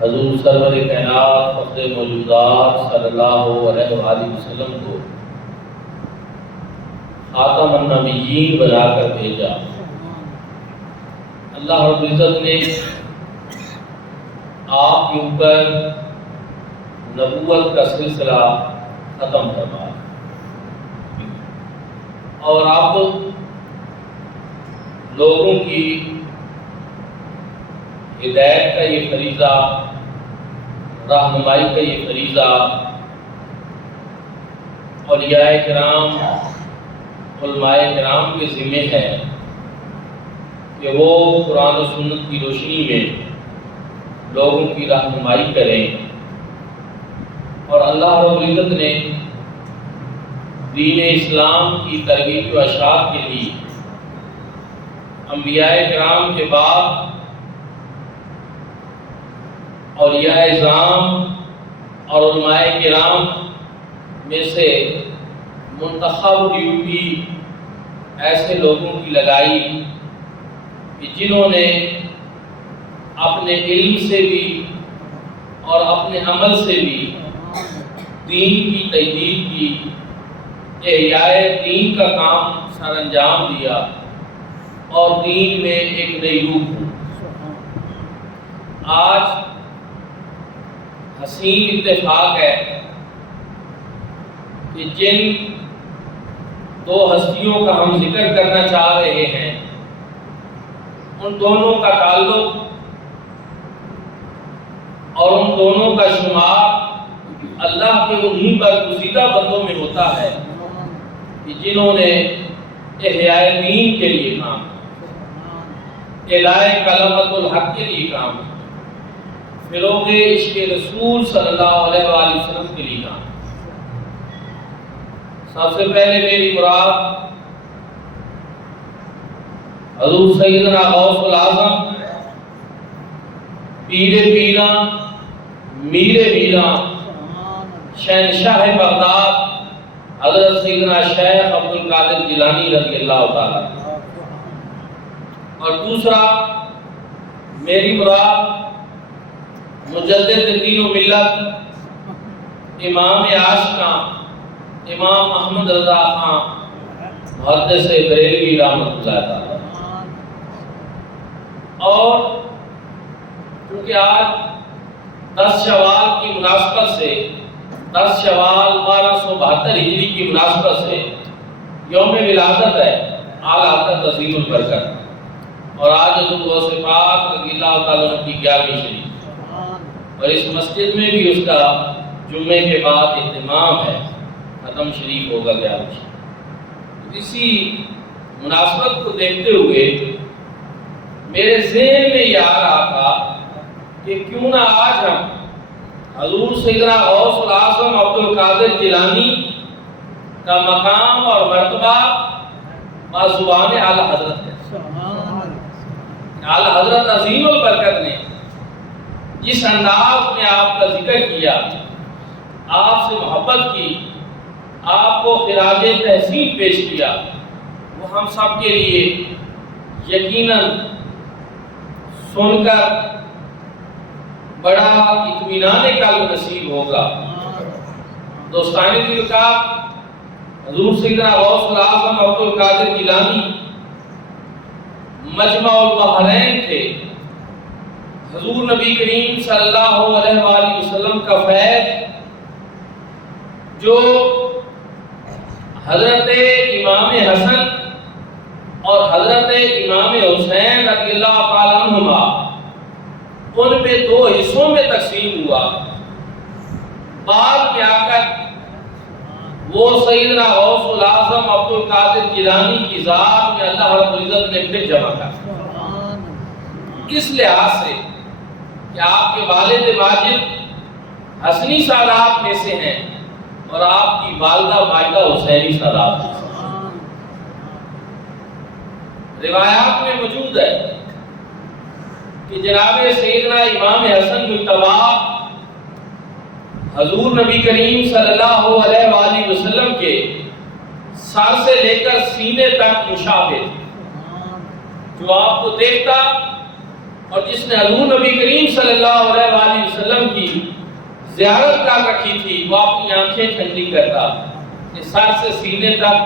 حضور سرور کائنات فخر موجودات صلی اللہ علیہ وآلہ وسلم کو خاتم النبیین بنا کر بھیجا۔ اللہ رب العزت نے آپ کے اوپر نبوت کا سلسلہ ختم فرمایا اور آپ لوگوں کی ہدایت کا یہ فریضہ، رہنمائی کا یہ فریضہ اولیاء کرام، علماء کرام کے ذمہ ہے کہ وہ قرآن و سنت کی روشنی میں لوگوں کی رہنمائی کریں۔ اور اللہ رب العزت نے دین اسلام کی ترغیب و اشاعت کے لیے انبیاء کرام کے بعد اولیاء اعظام اور علماء کرام میں سے منتخب ڈیوٹی ایسے لوگوں کی لگائی کہ جنہوں نے اپنے علم سے بھی اور اپنے عمل سے بھی دین کی تجدید کی، احیاء دین کا کام سر انجام دیا اور دین میں ایک نئی روح ہو۔ آج حسین اتفاق ہے کہ جن دو ہستیوں کا ہم ذکر کرنا چاہ رہے ہیں ان دونوں کا تعلق اور ان دونوں کا شمار اللہ کے انہی برگزیدہ بندوں میں ہوتا ہے کہ جنہوں نے احیاء دین کے لیے کام کیا، اعلاء کلمت الحق کے لیے کام کیا، فروغ عشق رسول صلی اللہ علیہ وآلہ وسلم کے لیے کام۔ سب سے پہلے میری مراد حضور سیدنا غوث العظم پیر پیرا میر میرا شہنشاہ بغداد حضرت سیدنا شیخ عبد القادر جیلانی رضی اللہ تعالیٰ، اور دوسرا میری مراد مجدد دین و ملت امام عاشقاں امام احمد رضا خان محدث بریلوی رحمۃ اللہ تعالیٰ۔ اور کیونکہ آج 10 شوال کی مناسبت سے 10 شوال 1272 ہجری کی مناسبت سے یوم ولادت ہے اعلیٰ حضرت عظیم البرکت، اور آج حضور غوث پاک رضی اللہ تعالیٰ عنہ کی 11ویں شریف، اور اس مسجد میں بھی اس کا جمعے کے بعد اہتمام ہے، ختم شریف ہوگا 11ویں شریف۔ اسی مناسبت کو دیکھتے ہوئے میرے ذہن میں یہ آ رہا تھا کہ کیوں نہ آج ہم حضور سیدنا غوث العظم عبد القادر جیلانی کا مقام اور مرتبہ بازبان اعلیٰ حضرت ہے۔ اعلیٰ حضرت عظیم البرکت نے جس انداز میں آپ کا ذکر کیا، آپ سے محبت کی، آپ کو خراج تحسین پیش کیا، وہ ہم سب کے لیے یقیناً سن کر بڑا اطمینان قلب نصیب ہوگا۔ دوستان دل کا حضور سیدنا غوث العظم عبد القادر جیلانی مجمع البحرین تھے۔ حضور نبی کریم صلی اللہ علیہ وآلہ وسلم کا فیض جو حضرت امام حسن اور حضرت امام حسین رضی اللہ تعالیٰ عنہما ان پہ 2 حصوں میں تقسیم ہوا، بعد میں آ کر وہ سیدنا غوث العظم عبد القادر جیلانی کی ذات میں اللہ رب العزت نے پھر جمع کر، اس لحاظ سے کہ آپ کے والد ماجد حسنی سادات میں سے ہیں اور آپ کی والدہ ماجدہ حسینی سادات میں سے۔ روایات میں موجود ہے کہ جناب سیدنا امام حسن مجتبی حضور نبی کریم صلی اللہ علیہ وآلہ وسلم کے سر سے لے کر سینے تک مشابہ جو آپ کو دیکھتا اور جس نے حضور نبی کریم صلی اللہ علیہ وآلہ زیارت کر رکھی تھی وہ اپنی آنکھیں ٹھنڈی کرتا کہ سر سے سینے تک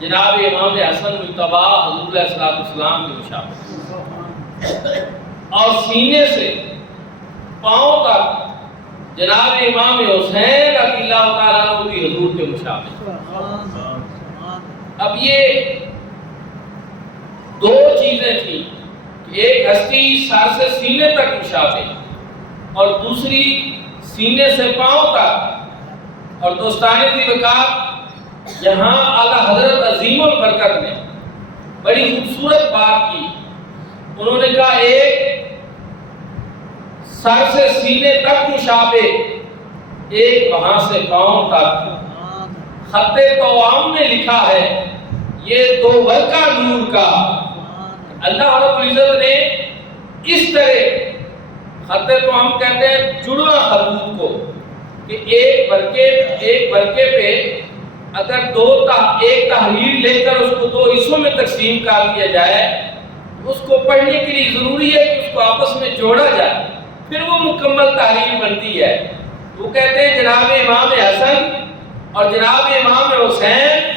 جناب امام حسن مجتبی حضور علیہ الصلوۃ والسلام کے مشابہ، اور سینے سے پاؤں تک جناب امام حسین رضی اللہ تعالیٰ عنہ بھی حضور کے مشابہ۔ اب یہ دو چیزیں تھیں کہ ایک ہستی سر سے سینے تک مشابہ اور دوسری سینے سے پاؤں تک۔ اور دوستان ذی وقار، یہاں اعلیٰ حضرت عظیم البرکت نے بڑی خوبصورت بات کی۔ انہوں نے کہا ایک سر سے سینے تک مشابہ، ایک وہاں سے پاؤں تک۔ خط توام نے لکھا ہے یہ دو ورقہ نور کا اللہ رب العزت نے اس طرح، خط توام کہتے ہیں جڑواں خطوط کو، کہ ایک ورقے پہ اگر ایک تحریر لے کر اس کو دو حصوں میں تقسیم کر دیا جائے، اس کو پڑھنے کے لیے ضروری ہے کہ اس کو آپس میں جوڑا جائے، پھر وہ مکمل تحریر بنتی ہے۔ وہ کہتے ہیں جناب امام حسن اور جناب امام حسین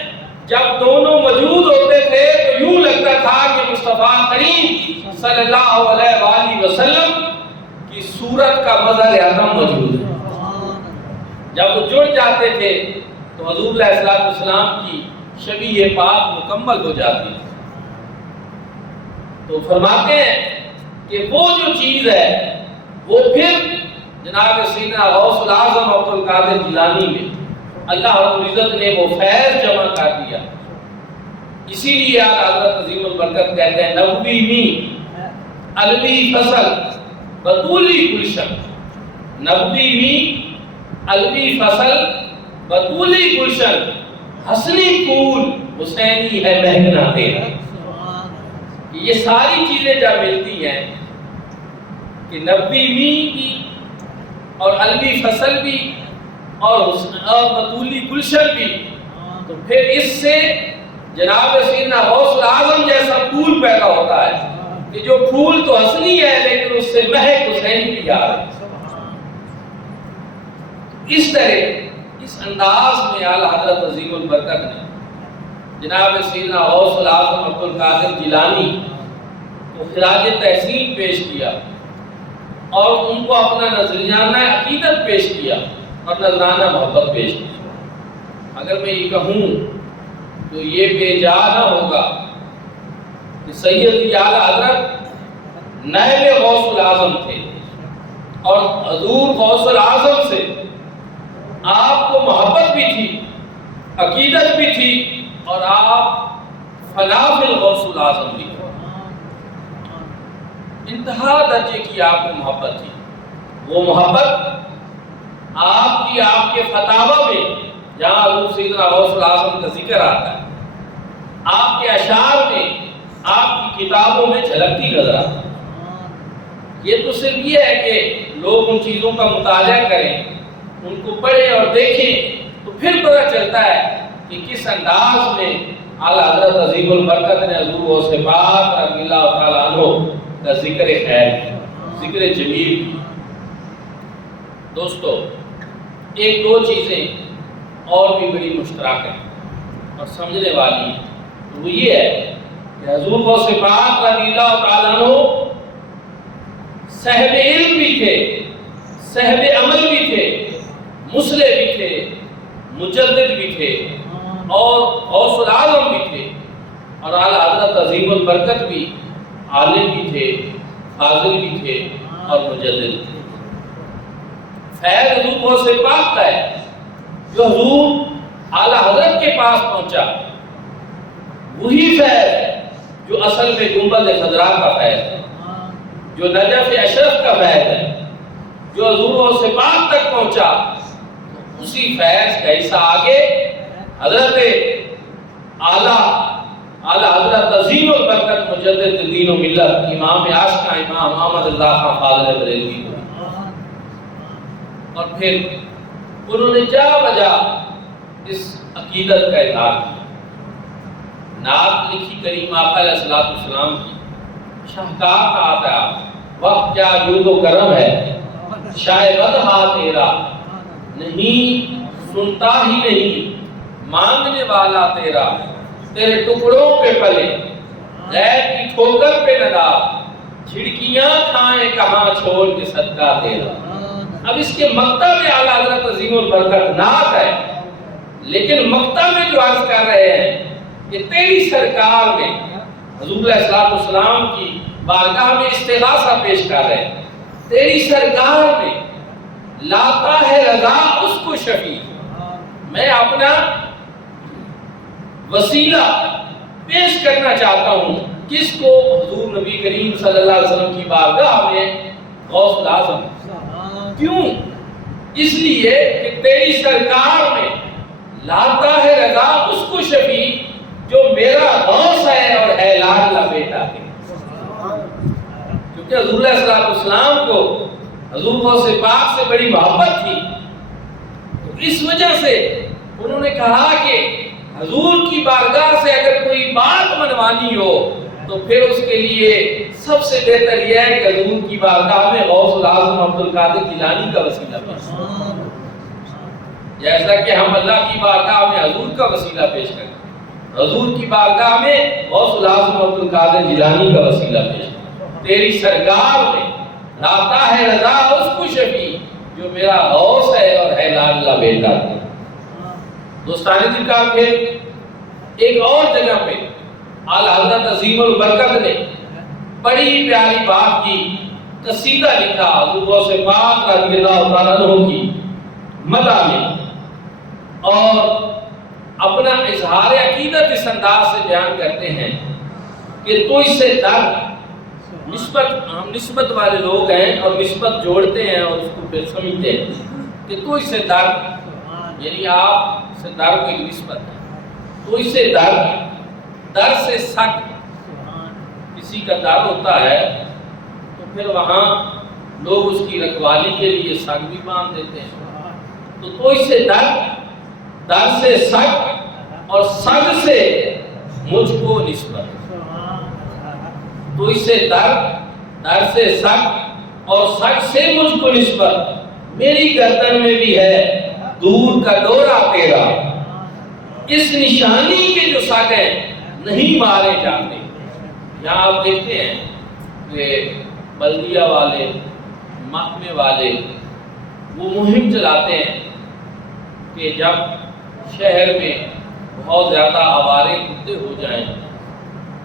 جب دونوں موجود ہوتے تھے تو یوں لگتا تھا کہ مصطفیٰ کریم صلی اللہ علیہ وآلہ وسلم کی صورت کا مظہر اعظم موجود ہے۔ جب وہ جڑ جاتے تھے تو حضور علیہ السلام کی شبیہ پاک مکمل ہو جاتی ہے۔ تو فرماتے ہیں کہ وہ جو چیز ہے وہ پھر جناب سیدنا غوث العظم عبد القادر جیلانی میں اللہ رب العزت نے وہ فیض جمع کر دیا۔ اسی لیے حضرت عظیم البرکت کہتے ہیں نبوی می علوی فصل بطولی گلشن، نبوی می علوی فصل بطولی گلشن، حسنی پھول حسینی ہے مہکنا تیرا۔ یہ ساری چیزیں جب ملتی ہیں کہ نبوی می بھی اور علوی فصل بھی اور بطولی گلشن بھی، تو پھر اس سے جناب سیدنا غوث العظم جیسا پھول پیدا ہوتا ہے کہ جو پھول تو حسنی ہے لیکن اس سے مہک حسینی بھی آ رہی ہے۔ اس طرح اس انداز میں اعلیٰ حضرت عظیم البرکت نے جناب سیدنا غوث العظم عبد القادر جیلانی کو خراج تحسین پیش کیا اور ان کو اپنا نذرانہ عقیدت پیش کیا اور نذرانہ محبت پیش کیا۔ اگر میں یہ کہوں تو یہ بے جا نہ ہوگا کہ سید اعلیٰ حضرت نائب غوث العظم تھے اور حضور غوث العظم سے آپ کو محبت بھی تھی، عقیدت بھی تھی، اور آپ فنا فی الغوث العظم بھی تھے۔ انتہا درجے کی آپ کو محبت تھی۔ وہ محبت آپ کے فتاوی میں جہاں حضور سیدنا غوث العظم کا ذکر آتا ہے، آپ کے اشعار میں، آپ کی کتابوں میں جھلکتی نظر آتی ہے۔ یہ تو صرف یہ ہے کہ لوگ ان چیزوں کا مطالعہ کریں، ان کو پڑھیں اور دیکھیں تو پھر پتہ چلتا ہے کہ کس انداز میں اعلیٰ حضرت عظیم البرکت نے حضور غوث پاک رضی اللہ تعالیٰ عنہ کا ذکر خیر، ذکر جمیل کی۔ دوستو، ایک دو چیزیں اور بھی بڑی مشترک ہیں اور سمجھنے والی ہیں، وہ یہ ہے کہ حضور غوث پاک رضی اللہ تعالیٰ عنہ صاحب علم بھی تھے، صاحب عمل بھی تھے، مصلح بھی تھے، مجدد بھی تھے اور غوث العظم بھی تھے، اور اعلیٰ حضرت عظیم البرکت بھی عالم بھی تھے، فاضل بھی تھے اور مجدد تھے۔ فیض حضور غوث پاک کا ہے جو حضور اعلیٰ حضرت کے پاس پہنچا، وہی فیض ہے جو اصل میں گنبد خضرا کا فیض ہے، جو نجف اشرف کا فیض ہے، جو حضور غوث پاک تک پہنچا۔ اسی فیض کا حصہ آگے حضرت اعلیٰ حضرت عظیم البرکت مجدد دین و ملت امام عاشقاں امام احمد رضا خان فاضل بریلوی کو، اور پھر انہوں نے جا بجا اس عقیدت کا اظہار کیا۔ نعت لکھی کریم آقا علیہ الصلوۃ والسلام کی، شاہکار کا آتا ہے وقت کیا جود و کرم ہے شاہ بدہا تیرا نہیں سنتا ہی نہیں مانگنے والا تیرا، تیرے ٹکڑوں پہ پلے غیر کی ٹھوکر پہ نہ ڈال، جھڑکیاں کھائیں کہاں چھوڑ کے صدقہ تیرا۔ اب اس کے مقطع میں اعلیٰ حضرت عظیم البرکت نعت ہے، لیکن مقطع میں جو عرض کر رہے ہیں کہ تیری سرکار میں حضور علیہ السلام کی بارگاہ میں استغاثہ پیش کر رہے ہیں، تیری سرکار میں لاتا ہے رضا اس کو شفیع، میں اپنا وسیلہ پیش کرنا چاہتا ہوں کس کو؟ حضور نبی کریم صلی اللہ علیہ وسلم کی بارگاہ میں غوث الاعظم۔ کیوں؟ اس لیے کہ تیری سرکار میں لاتا ہے رضا اس کو شفیع جو میرا غوث ہے اور ہے لاڈلا بیٹا ہے۔ کیونکہ حضور علیہ السلام کو حضور غوث پاک سے بڑی محبت تھی، تو اس وجہ سے انہوں نے کہا کہ حضور کی بارگاہ سے اگر کوئی بات منوانی ہو تو پھر اس کے لیے سب سے بہتر یہ ہے کہ حضور کی بارگاہ میں غوث الاعظم عبد القادر جیلانی کا وسیلہ پیش کریں، جیسا کہ ہم اللہ کی بارگاہ میں حضور کا وسیلہ پیش کریں، حضور کی بارگاہ میں غوث الاعظم عبد القادر جیلانی کا وسیلہ پیش کریں۔ تیری سرکار میں لاتا ہے رضا اس کو شفیع جو میرا غوث ہے اور ہے لاڈلا بیٹا ہے۔ دوستان دل کا پھر ایک اور جگہ پہ اعلیٰ حضرت عظیم البرکت نے بڑی پیاری بات کی قصیدہ لکھا حضور غوث پاک رضی اللہ تعالیٰ عنہ کی مدح میں، اور اپنا اظہار عقیدت اس انداز سے بیان کرتے ہیں کہ تو اس سے در نسبت، ہم نسبت والے لوگ ہیں اور نسبت جوڑتے ہیں اور اس کو پھر سمجھتے ہیں کہ تو اس سے در، یعنی آپ سے در کو ایک نسبت ہے، تو اس سے در سے سگ، کسی کا در ہوتا ہے تو پھر وہاں لوگ اس کی رکھوالی کے لیے سگ بھی باندھ دیتے ہیں، تو اس سے در سے سگ اور سگ سے مجھ کو نسبت، تو اس سے در سے سگ اور سگ سے مجھ کو نسبت، میری گردن میں بھی ہے دور کا ڈورا تیرا، اس نشانی کے جو سگ ہیں نہیں مارے جاتے۔ یہاں آپ دیکھتے ہیں کہ بلدیہ والے، محکمے والے وہ مہم چلاتے ہیں کہ جب شہر میں بہت زیادہ آوارے کتے ہو جائیں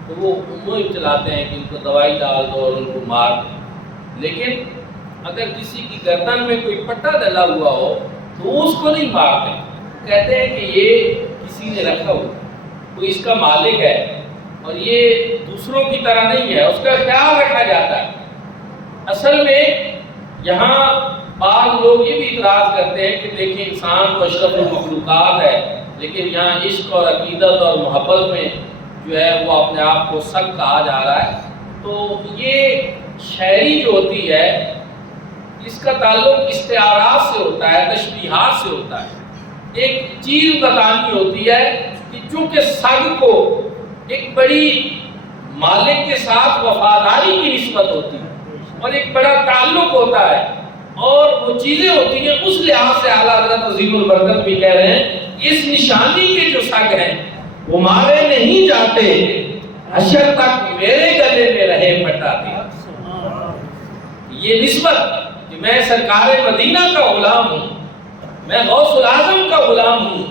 تو وہ مہم چلاتے ہیں کہ ان کو دوائی ڈال دو اور ان کو مار دو، لیکن اگر کسی کی گردن میں کوئی پٹا ڈلا ہوا ہو تو اس کو نہیں مارتے، کہتے ہیں کہ یہ کسی نے رکھا ہوا، کوئی اس کا مالک ہے اور یہ دوسروں کی طرح نہیں ہے، اس کا خیال رکھا جاتا ہے۔ اصل میں یہاں بعض لوگ یہ بھی اعتراض کرتے ہیں کہ دیکھیں انسان تو اشرف المخلوقات ہے، لیکن یہاں عشق اور عقیدت اور محبت میں جو ہے وہ اپنے آپ کو سگ کہا جا رہا ہے، تو یہ شاعری جو ہوتی ہے اس کا تعلق استعارات سے ہوتا ہے، تشبیہات سے ہوتا ہے۔ ایک چیز بتانی ہوتی ہے کہ چونکہ سگ کو ایک بڑی مالک کے ساتھ وفاداری کی نسبت ہوتی ہے اور ایک بڑا تعلق ہوتا ہے اور وہ چیزیں ہوتی ہیں، اس لحاظ سے اعلیٰ حضرت عظیم البرکت بھی کہہ رہے ہیں اس نشانی کے جو سگ ہیں وہ مارے نہیں جاتے، حشر تک میرے گلے میں رہے پٹاتے۔ یہ نسبت کہ میں سرکار مدینہ کا غلام ہوں، میں غوث الاعظم کا غلام ہوں،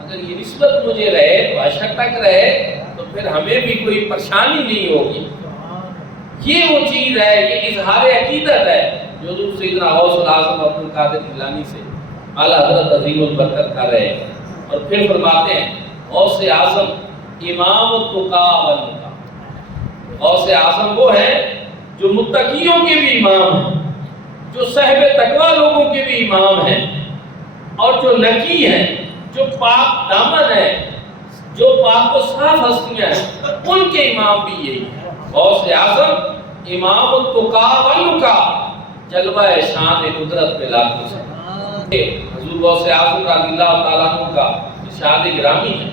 اگر یہ نسبت مجھے رہے تو حشر تک رہے تو پھر ہمیں بھی کوئی پریشانی نہیں ہوگی۔ یہ وہ چیز ہے، یہ اظہار عقیدت ہے جو حضور سیدنا غوث الاعظم عبد القادر جیلانی سے اعلیٰ حضرت عظیم البرکت کر رہے ہیں۔ اور پھر فرماتے ہیں غوث اعظم امام التقا والمقا، غوث اعظم وہ ہیں جو متقیوں کے بھی امام ہیں، جو صاحب تقوی لوگوں کے بھی امام ہیں، اور جو نقی ہیں، جو پاک دامن ہیں، جو پاک و صاف ہستیاں ہیں، ان کے امام بھی یہی ہیں۔ غوث اعظم امام التقا والمقا، جلوہ شان قدرت پہ لاکھوں سے حضور غوث اعظم رضی اللہ تعالیٰ عنہ کا ارشاد گرامی ہے،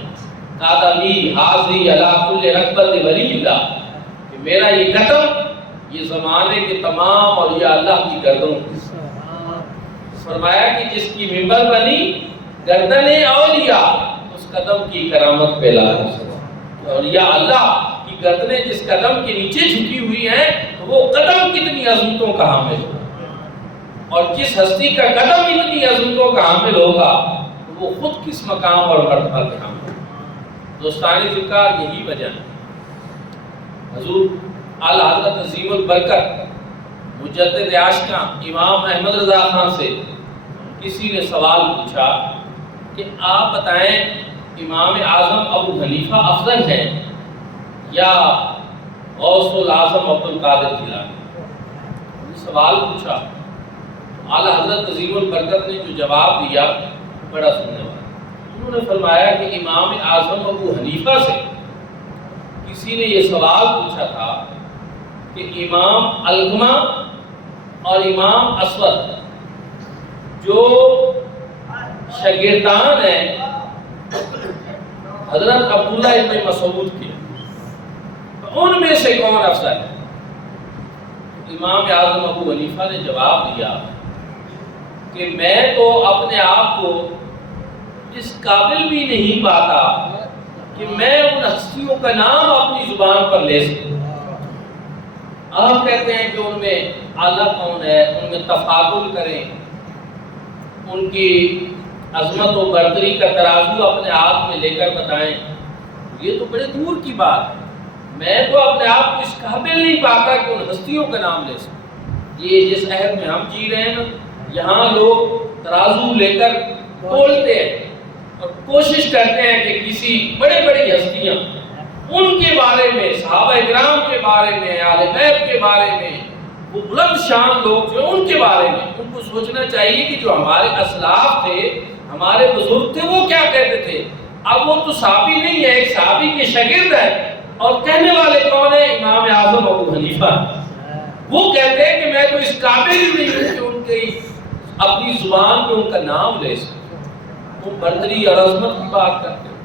قدمی حاضری علی کل رغبت ولی اللہ، کہ میرا یہ قدم یہ زمانے کے تمام اور یہ اللہ کی گردوں فرمایا کہ جس کی منبر بنی گردن اولیاء، اس قدم کی کرامت پہ لا اولیاء اللہ کی گردنیں جس قدم کے نیچے جھکی ہوئی ہیں تو وہ قدم کتنی عظمتوں کا حامل ہوگا، اور جس ہستی کا قدم اتنی عظمتوں کا حامل ہوگا تو وہ خود کس مقام اور مرتبہ کے حامل ہوگا۔ دوستان ذکر یہی وجہ ہے حضور اعلی حضرت عظیم البرکت مجدد عاشقاں امام احمد رضا خان سے کسی نے سوال پوچھا کہ آپ بتائیں امام اعظم ابو حنیفہ افضل ہے یا غوث العظم عبد القادر جیلانی؟ سوال پوچھا، اعلی حضرت عظیم البرکت نے جو جواب دیا بڑا سننے والا۔ انہوں نے فرمایا کہ امام اعظم ابو حنیفہ سے کسی نے یہ سوال پوچھا تھا کہ امام علقمہ اور امام اسود جو شاگردان ہیں حضرت عبداللہ ابن مسعود کے، ان میں سے کون افضل ہے؟ امام اعظم ابو حنیفہ نے جواب دیا کہ میں تو اپنے آپ کو اس قابل بھی نہیں پاتا کہ میں ان ہستیوں کا نام اپنی زبان پر لے سکوں۔ آپ کہتے ہیں کہ ان میں اعلیٰ کون ہے، ان میں تفاضل کریں، ان کی عظمت و برتری کا ترازو اپنے ہاتھ میں لے کر بتائیں، یہ تو بڑے دور کی بات ہے۔ میں تو اپنے آپ کو اس قابل نہیں پاتا کہ ان ہستیوں کا نام لے سکوں۔ یہ جس عہد میں ہم جی رہے ہیں نا، یہاں لوگ ترازو لے کر تولتے ہیں اور کوشش کرتے ہیں کہ کسی بڑے بڑی ہستیاں ان کے بارے میں، صحابہ اکرام کے بارے میں، اہل بیت کے بارے میں، وہ بلند شان لوگ جو ان کے بارے میں، ان کو سوچنا چاہیے کہ جو ہمارے اسلاف تھے، ہمارے بزرگ تھے، وہ کیا کہتے تھے۔ اب وہ تو صحابی نہیں ہے، ایک صحابی کے شاگرد ہے، اور کہنے والے کون ہیں؟ امام اعظم ابو حنیفہ۔ وہ کہتے ہیں کہ میں تو اس قابل ہی نہیں ہوں کہ ان کی اپنی زبان پہ ان کا نام لے سکوں۔ تم برتری اور عظمت کی بات کرتے ہو۔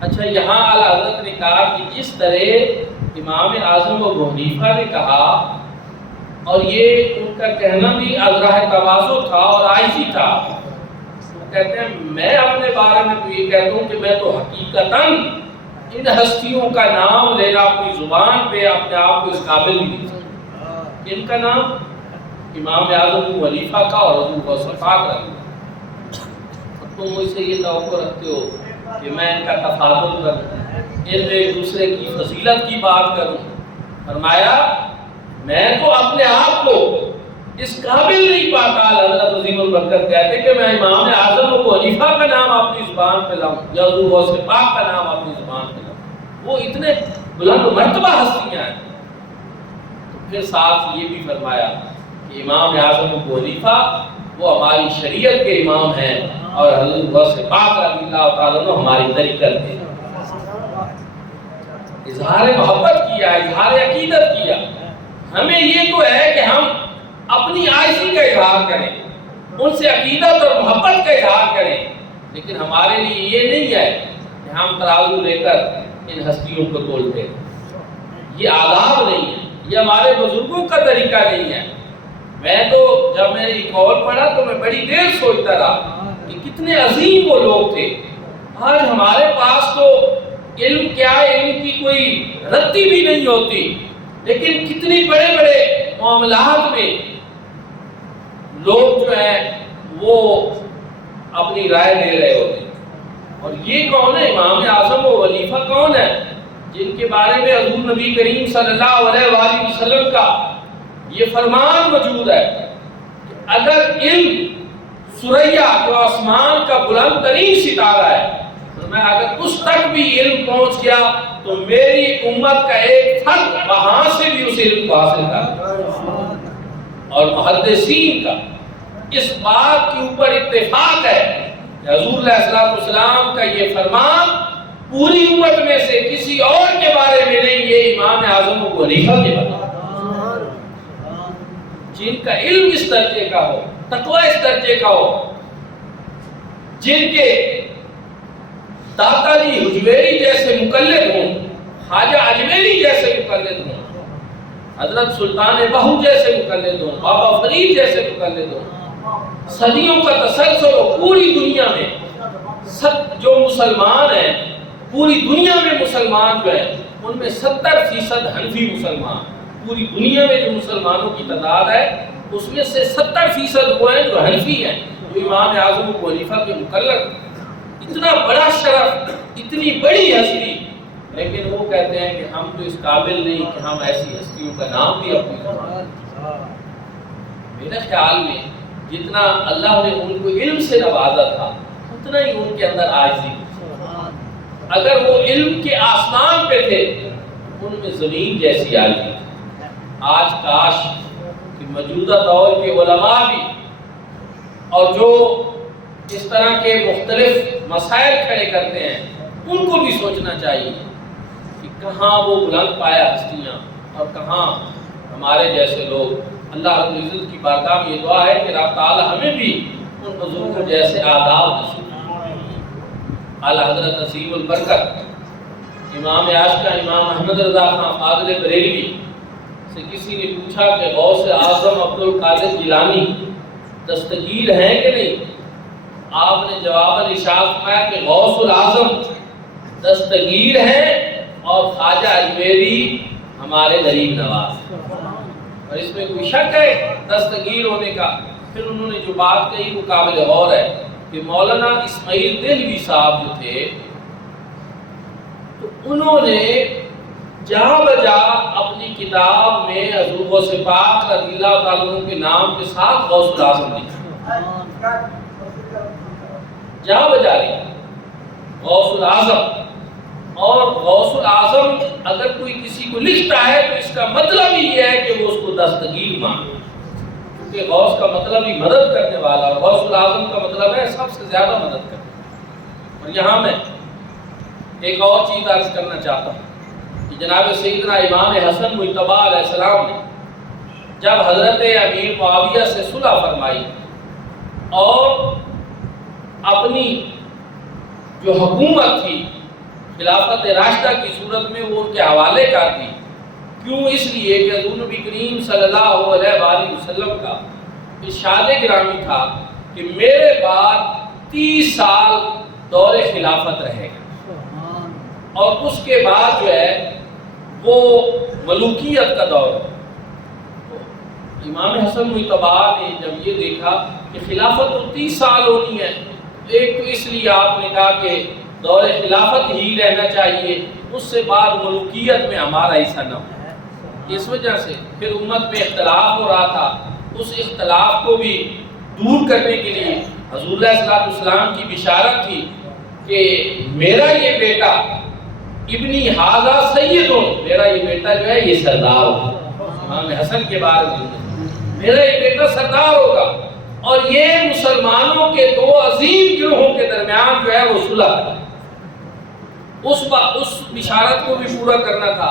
اچھا، یہاں اعلیٰ حضرت نے کہا کہ جس طرح امام اعظم ابو حنیفہ نے کہا، اور یہ ان کا کہنا بھی ازراہ تواضع تھا اور عاجزی تھا، وہ کہتے ہیں میں اپنے بارے میں تو یہ کہتا ہوں کہ میں تو حقیقتاً ان ہستیوں کا نام لینا اپنی زبان پہ اپنے آپ کو اس قابل نہیں سکتا۔ ان کا نام امام اعظم ابو حنیفہ کا اور حضور غوث پاک رکھتا، تم مجھ سے یہ توقع رکھتے ہو کہ میں ان کا تفاضل کروں، ان میں ایک دوسرے کی فضیلت کی بات کروں۔ فرمایا میں تو اپنے آپ کو اس قابل نہیں پاتا، حضرت عظیم البرکت کہتے کہ میں امام اعظم ابو حنیفہ کا نام اپنی زبان پہ لاؤں یا حضور غوث پاک کا نام اپنی زبان پہ لاؤں، وہ اتنے بلند مرتبہ ہستیاں ہیں۔ تو پھر ساتھ یہ بھی فرمایا کہ امام اعظم ابو حنیفہ وہ ہماری شریعت کے امام ہیں، اور حضور غوث پاک رضی اللہ تعالیٰ عنہ ہماری طریقت کے۔ اظہار محبت کیا، اظہار عقیدت کیا۔ ہمیں یہ تو ہے کہ ہم اپنی عاجزی کا اظہار کریں، ان سے عقیدت اور محبت کا اظہار کریں، لیکن ہمارے لیے یہ نہیں ہے کہ ہم ترازو لے کر ان ہستیوں کو تولتے ہیں۔ یہ آداب نہیں ہے، یہ ہمارے بزرگوں کا طریقہ نہیں ہے۔ میں تو جب میں نے یہ قول پڑھا تو میں بڑی دیر سوچتا رہا کہ کتنے عظیم وہ لوگ تھے۔ آج ہمارے پاس تو علم کیا، علم کی کوئی رتی بھی نہیں ہوتی، لیکن کتنی بڑے بڑے معاملات میں لوگ جو ہیں وہ اپنی رائے دے رہے ہوتے ہیں۔ اور یہ کون ہے؟ امام اعظم و خلیفہ کون ہے جن کے بارے میں حضور نبی کریم صلی اللہ علیہ وآلہ وسلم کا یہ فرمان موجود ہے کہ اگر علم سریا جو آسمان کا بلند ترین ستارہ ہے، میں اگر اس تک بھی علم پہنچ گیا تو میری امت کا ایک فرد وہاں سے بھی اس علم کو حاصل کر۔ اور محدثین کا اس بات کے اوپر اتفاق ہے کہ حضور علیہ السلام کا یہ فرمان پوری امت میں سے کسی اور کے بارے میں نہیں، یہ امام اعظم ابو حنیفہ کے بارے میں، جن کا علم اس درجے کا ہو، تقوی اس درجے کا ہو، جن کے داتا جی حجویری جیسے مقلد ہوں، خواجہ اجمیری جیسے مقلد ہوں، حضرت سلطان بہو جیسے مقلد ہوں، بابا فرید جیسے مقلد ہوں، صدیوں کا تسلسل ہو پوری دنیا میں جو مسلمان ہیں، پوری دنیا میں مسلمان جو ہیں ان میں 70% حنفی مسلمان، پوری دنیا میں جو مسلمانوں کی تعداد ہے اس میں سے 70% وہ ہیں جو حنفی ہیں، جو امام اعظم ابو حنیفہ کے مقلد۔ اتنا بڑا شرف، اتنی بڑی ہستی، لیکن وہ کہتے ہیں کہ ہم تو اس قابل نہیں کہ ہم ایسی ہستیوں کا نام بھی اپنی زبان۔ میرے خیال میں جتنا اللہ نے ان کو علم سے نوازا تھا اتنا ہی ان کے اندر عاجزی تھی۔ اگر وہ علم کے آسمان پہ تھے ان میں زمین جیسی عاجزی تھی۔ آج کاش کہ موجودہ دور کے علماء بھی اور جو اس طرح کے مختلف مسائل کھڑے کرتے ہیں ان کو بھی سوچنا چاہیے کہ کہاں وہ بلند پایا ہستیاں اور کہاں ہمارے جیسے لوگ۔ اللہ رب العزت کی بارگاہ میں یہ دعا ہے کہ رب تعالی ہمیں بھی ان بزرگوں جیسے آداب نصیب فرمائے۔ اعلیٰ حضرت نصیب البرکت امام عاشقہ امام احمد رضا خان فاضل بریلوی سے کسی نے پوچھا کہ غوث اعظم عبد القادر جیلانی دستگیر ہیں کہ نہیں؟ آپ نے جواباً ارشاد فرمایا کہ غوث الاعظم دستگیر ہیں اور خواجہ اجمیری ہمارے غریب نواز، اور اس میں کوئی شک ہے دستگیر ہونے کا؟ پھر انہوں نے جو بات کہی وہ قابل غور ہے کہ مولانا اسماعیل دہلوی صاحب جو تھے تو انہوں نے جا بجا اپنی کتاب میں حضور غوث پاک رضی اللہ تعالیٰ عنہ کے نام کے ساتھ غوث الاعظم لکھا، جا بجا لکھا غوث الاعظم۔ اور غوث الاعظم اگر کوئی کسی کو لکھتا ہے تو اس کا مطلب ہی یہ ہے کہ وہ اس کو دستگیر مانے، کیونکہ غوث کا مطلب ہی مدد کرنے والا، اور غوث الاعظم کا مطلب ہے سب سے زیادہ مدد کرنا۔ اور یہاں میں ایک اور چیز عرض کرنا چاہتا ہوں کہ جناب سیدنا امام حسن مجتبی علیہ السلام نے جب حضرت امیر معاویہ سے صلح فرمائی اور اپنی جو حکومت تھی خلافت راشدہ کی صورت میں وہ ان کے حوالے کر دی، کیوں؟ اس لیے کہ حضور نبی کریم صلی اللہ علیہ وآلہ وسلم کا ارشاد گرامی تھا کہ میرے بعد 30 سال دور خلافت رہے گا، اور اس کے بعد جو ہے وہ ملوکیت کا دور۔ امام حسن مجتبی نے جب یہ دیکھا کہ خلافت تو 30 سال ہونی ہے، ایک تو اس لیے آپ نے کہا کہ دور خلافت ہی رہنا چاہیے، اس سے بعد ملوکیت میں ہمارا حصہ نہ ہو۔ اس وجہ سے پھر امت میں اختلاف ہو رہا تھا، اس اختلاف کو بھی دور کرنے کے لیے حضور علیہ الصلوۃ والسلام کی بشارت تھی کہ میرا یہ بیٹا ابنی ھذا سید، میرا یہ بیٹا جو ہے یہ سردار ہوگا۔ امام حسن کے بارے میں میرا یہ بیٹا سردار ہوگا، اور یہ مسلمانوں کے دو عظیم گروہوں کے درمیان جو ہے وہ صلح ہے۔ اس بشارت کو بھی پورا کرنا تھا۔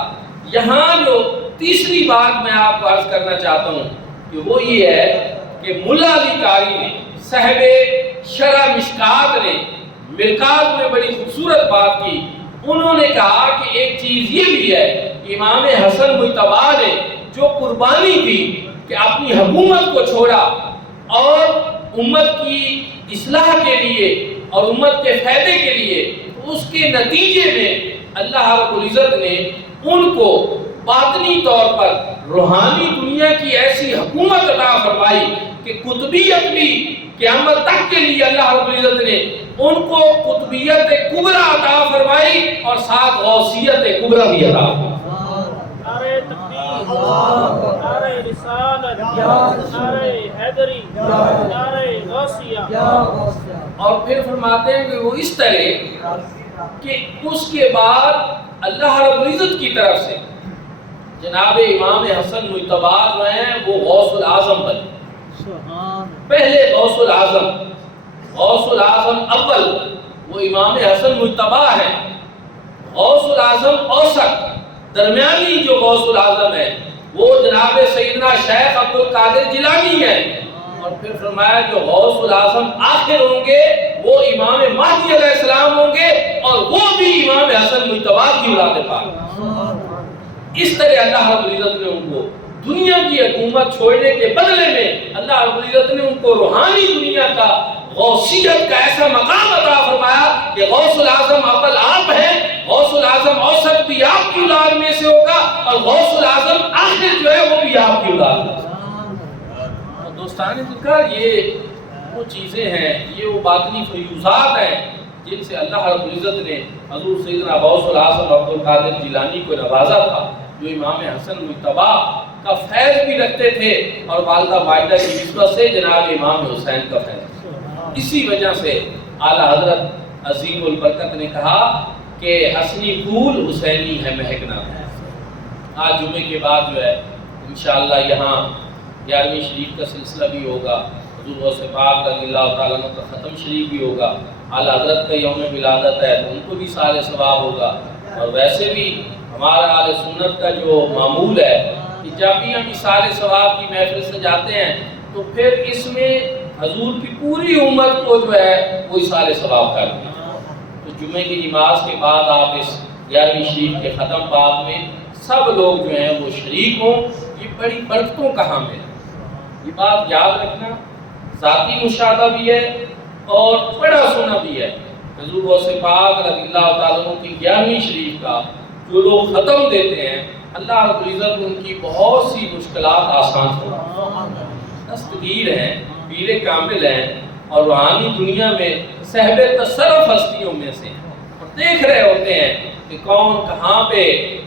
یہاں جو تیسری بات میں آپ کو عرض کرنا چاہتا ہوں کہ وہ یہ ہے کہ ملا علی قاری نے، صاحب شرح مشکات نے مرکات میں بڑی خوبصورت بات کی۔ انہوں نے کہا کہ ایک چیز یہ بھی ہے کہ امام حسن مجتبی نے جو قربانی دی کہ اپنی حکومت کو چھوڑا اور امت کی اصلاح کے لیے اور امت کے فائدے کے لیے، تو اس کے نتیجے میں اللہ رب العزت نے ان کو باطنی طور پر روحانی دنیا کی ایسی حکومت عطا فرمائی کہ قطبیت بھی قیامت تک کے لیے اللہ رب العزت نے ان کو قطبیت کبریٰ عطا فرمائی اور ساتھ غوثیت کبریٰ بھی عطا فرمائی۔ نعرہ تکبیر، نعرہ رسالت، نعرہ حیدری، نعرہ غوثیہ۔ اور پھر فرماتے ہیں کہ وہ اس طرح کہ اس کے بعد اللہ رب العزت کی طرف سے جناب امام حسن مجتبی جو ہیں وہ غوث الاعظم بنے۔ پہلے غوث الاعظم اول وہ امام حسن مجتبی ہیں۔ غوث الاعظم اوسط درمیانی جو غوث الاعظم ہے وہ جناب سیدنا شیخ عبد القادر جیلانی ہے، اور پھر فرمایا جو غوث الاعظم آخر ہوں گے وہ امام مہدی علیہ السلام ہوں گے، اور وہ بھی امام حسن مجتبی کی اولاد پاک۔ اس طرح اللہ رب العزت نے ان کو دنیا کی حکومت چھوڑنے کے بدلے میں اللہ رب العزت نے ان کو روحانی دنیا کا غوثیت کا ایسا مقام عطا فرمایا کہ غوث العظم اول آپ ہیں، غوث العظم اوسط بھی آپ کی اولاد میں سے ہوگا اور غوث العظم آخر جو ہے وہ بھی آپ کی اولاد میں سے۔ اور دوستان ذکر یہ وہ چیزیں ہیں، یہ وہ باطنی فیوزات ہیں جن سے اللہ رب العزت نے حضور سیدنا غوث العظم عبد القادر جیلانی کو نوازا تھا، جو امام حسن مجتبی کا فیض بھی رکھتے تھے اور والدہ مائدہ کی نسبت سے جناب امام حسین کا فیض۔ اسی وجہ سے اعلیٰ حضرت عظیم البرکت نے کہا کہ حسنی پھول حسینی ہے مہکنا۔ آج جمعے کے بعد جو ہے انشاءاللہ یہاں 11ویں شریف کا سلسلہ بھی ہوگا، حضور غوث پاک رضی اللہ تعالیٰ عنہ کا ختم شریف بھی ہوگا، اعلیٰ حضرت کا یوم ولادت ہے تو ان کو بھی سارے ثواب ہوگا۔ اور ویسے بھی ہمارا اہل سنت کا جو معمول ہے کہ جب بھی ہم سارے ثواب کی محفل سے جاتے ہیں تو پھر اس میں حضور کی پوری امت کو جو ہے وہ سارے ثواب کرتے ہیں۔ تو جمعے کی نماز کے بعد آپ اس 11ویں شریف کے ختم پاک میں سب لوگ جو ہیں وہ شریک ہوں، یہ بڑی برکتوں کا حامل ہے۔ یہ بات یاد رکھنا ذاتی مشاہدہ بھی ہے اور بڑا سنا بھی ہے۔ حضور غوث پاک رضی اللہ تعالیٰ عنہ کی 11ویں شریف کا جو لوگ ختم دیتے ہیں اللہ رب العزت ان کی بہت سی مشکلات آسان فرماتا ہے۔ دستگیر ہیں، پیر کامل ہیں اور روحانی دنیا میں صاحب تصرف ہستیوں میں سے ہیں اور دیکھ رہے ہوتے ہیں کہ کون کہاں پہ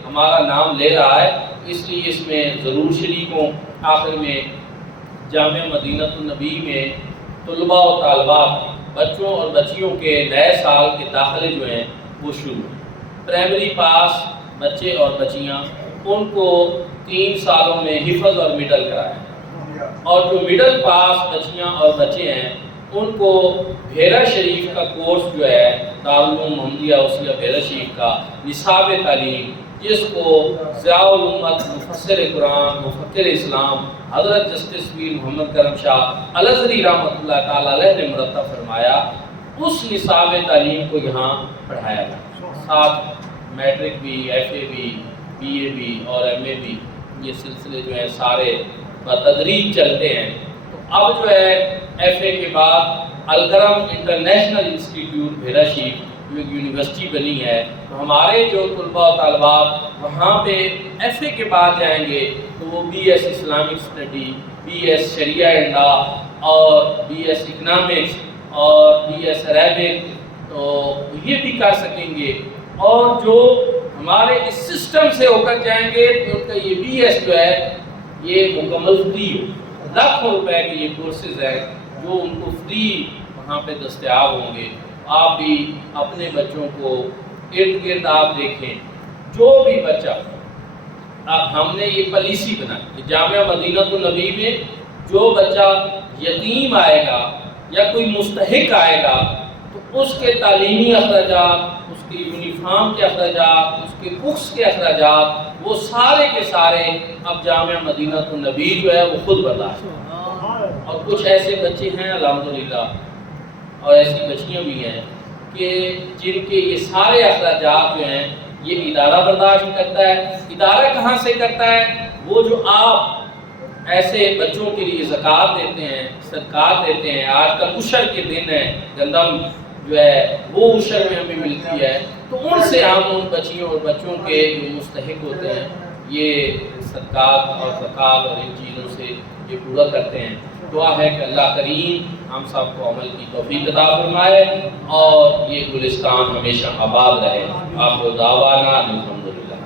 ہمارا نام لے رہا ہے، اس لیے اس میں ضرور شریک ہوں۔ آخر میں جامعہ مدینہ النبی میں طلباء و طالبات بچوں اور بچیوں کے نئے سال کے داخلے جو ہیں وہ شروع ہیں۔ پرائمری پاس بچے اور بچیاں ان کو 3 سالوں میں حفظ اور مڈل کرائے، اور جو مڈل پاس بچیاں اور بچے ہیں ان کو بھیرا شریف کا کورس جو ہے دارالعلوم محمدیہ اوسیہ بھیرا شریف کا نصاب تعلیم، جس کو ضیاء الامت مفسر قرآن مفکر اسلام حضرت جسٹس میر محمد کرم شاہ الازہری رحمۃ اللہ تعالیٰ علیہ نے مرتب فرمایا، اس نصاب تعلیم کو یہاں پڑھایا گیا۔ ساتھ میٹرک بھی، ایف اے بھی، بی اے بھی اور ایم اے بھی، یہ سلسلے جو ہیں سارے بتدریج چلتے ہیں۔ تو اب جو ہے ایف اے کے بعد الکرم انٹرنیشنل انسٹیٹیوٹ بھیرا شریف جو ایک یونیورسٹی بنی ہے، تو ہمارے جو طلباء و طالبات وہاں پہ ایف اے کے بعد جائیں گے تو وہ B S Islamic study, B S شریعہ اینڈ لا اور بی ایس اکنامکس اور بی ایس عربک تو یہ بھی کر سکیں گے۔ اور جو ہمارے اس سسٹم سے ہو کر جائیں گے تو ان کا یہ بی ایس جو ہے یہ مکمل فری ہو، لاکھوں روپے کے یہ کورسز ہیں جو ان کو فری وہاں پہ دستیاب ہوں گے۔ آپ بھی اپنے بچوں کو ارد گرد آپ دیکھیں، جو بھی بچہ، ہم نے یہ پالیسی بنائی کہ جامعہ مدینہ النبی میں جو بچہ یتیم آئے گا یا کوئی مستحق آئے گا تو اس کے تعلیمی اخراجات، اس کے یونیفارم کے اخراجات، اس کے بکس کے اخراجات، وہ سارے کے سارے اب جامعہ مدینہ النبی جو ہے وہ خود برداشت۔ اور کچھ ایسے بچے ہیں الحمدللہ اور ایسی بچیاں بھی ہیں کہ جن کے یہ سارے اخراجات جو ہیں یہ ادارہ برداشت کرتا ہے۔ ادارہ کہاں سے کرتا ہے؟ وہ جو آپ ایسے بچوں کے لیے زکوٰۃ دیتے ہیں، صدقات دیتے ہیں، آج کل عشر کے دن ہے، گندم جو ہے وہ عشر میں ہمیں ملتی ہے، تو ان سے ہم ان بچیوں اور بچوں کے جو مستحق ہوتے ہیں یہ صدقات اور زکوٰۃ اور ان چیزوں سے یہ پورا کرتے ہیں۔ دعا ہے کہ اللہ کریم ہم سب کو عمل کی توفیق عطا فرمائے اور یہ گلستان ہمیشہ آباد رہے۔ آپ کو دعوانا الحمدللہ۔